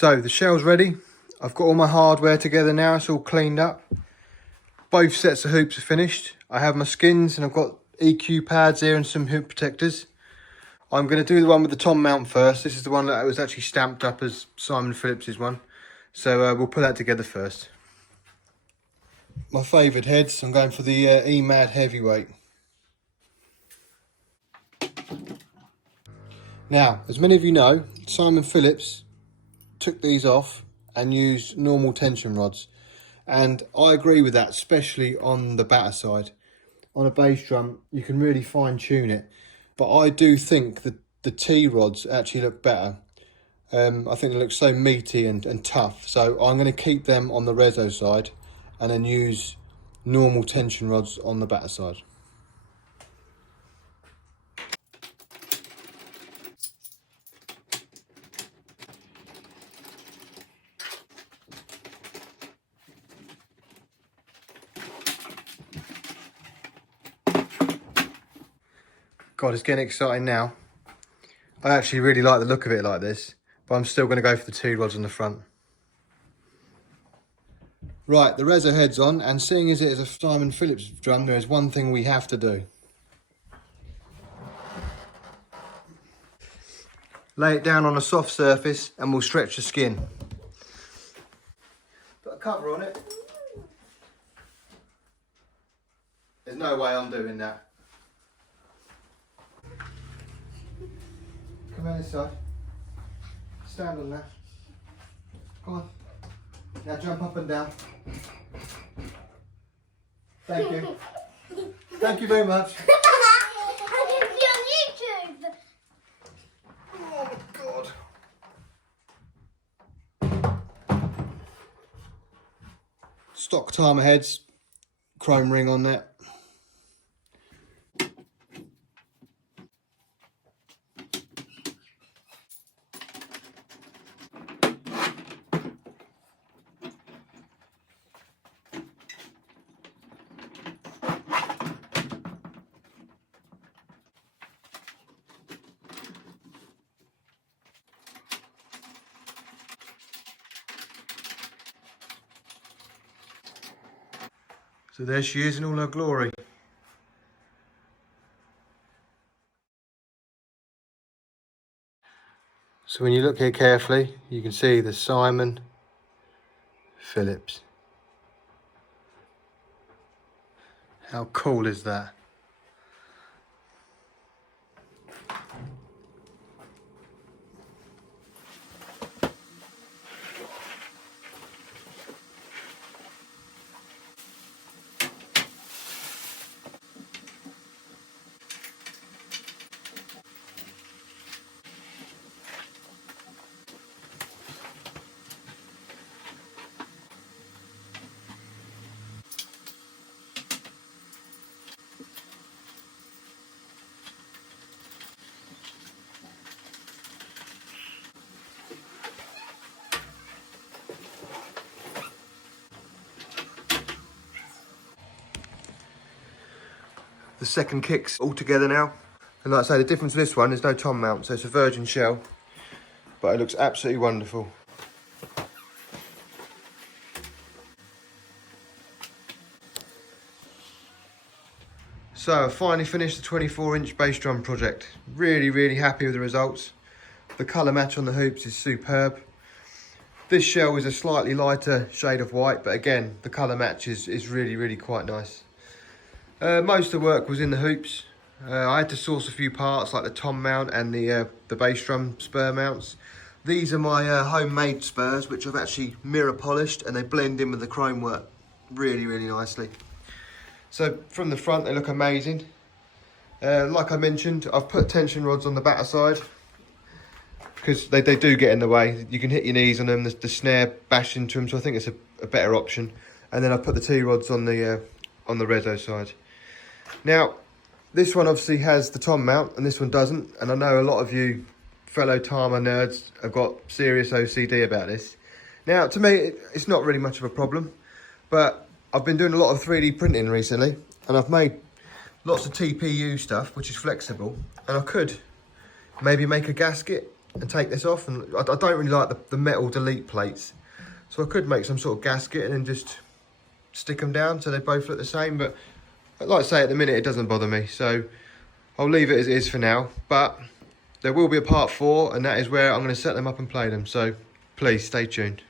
So the shell's ready. I've got all my hardware together now, it's all cleaned up. Both sets of hoops are finished. I have my skins and I've got EQ pads here and some hoop protectors. I'm going to do the one with the tom mount first. This is the one that was actually stamped up as Simon Phillips' one. So we'll put that together first. My favoured heads, I'm going for the EMAD heavyweight. Now, as many of you know, Simon Phillips took these off and used normal tension rods. And I agree with that, especially on the batter side. On a bass drum, you can really fine tune it. But I do think that the T rods actually look better. I think they look so meaty and tough. So I'm going to keep them on the reso side and then use normal tension rods on the batter side. God, it's getting exciting now. I actually really like the look of it like this, but I'm still going to go for the T rods on the front. Right, the reso head's on, and seeing as it is a Simon Phillips drum, there is one thing we have to do. Lay it down on a soft surface and we'll stretch the skin. Put a cover on it. There's no way I'm doing that. Come on this side. Stand on that. Come on. Now jump up and down. Thank you. Thank you very much. I can see on YouTube. Oh God. Stock TAMA heads. Chrome ring on that. So there she is in all her glory. So when you look here carefully, you can see the Simon Phillips. How cool is that? The second kick's all together now. And like I say, the difference with this one is no tom mount, so it's a virgin shell, but it looks absolutely wonderful. So I finally finished the 24-inch bass drum project. Really happy with the results. The colour match on the hoops is superb. This shell is a slightly lighter shade of white, but again, the colour match is really quite nice. Most of the work was in the hoops. I had to source a few parts like the tom mount and the bass drum spur mounts. These are my homemade spurs, which I've actually mirror polished, and they blend in with the chrome work really nicely. So from the front they look amazing. Like I mentioned, I've put tension rods on the batter side because they do get in the way. You can hit your knees on them, the snare bash into them, so I think it's a better option. And then I put the T rods on the reso side. Now, this one obviously has the tom mount and this one doesn't, and I know a lot of you fellow TAMA nerds have got serious OCD about this. Now, to me, it's not really much of a problem, but I've been doing a lot of 3D printing recently, and I've made lots of TPU stuff, which is flexible, and I could maybe make a gasket and take this off. And I don't really like the metal delete plates, so I could make some sort of gasket and then just stick them down so they both look the same. But like I say, at the minute it doesn't bother me, so I'll leave it as it is for now. But there will be a part 4, and that is where I'm going to set them up and play them, so please stay tuned.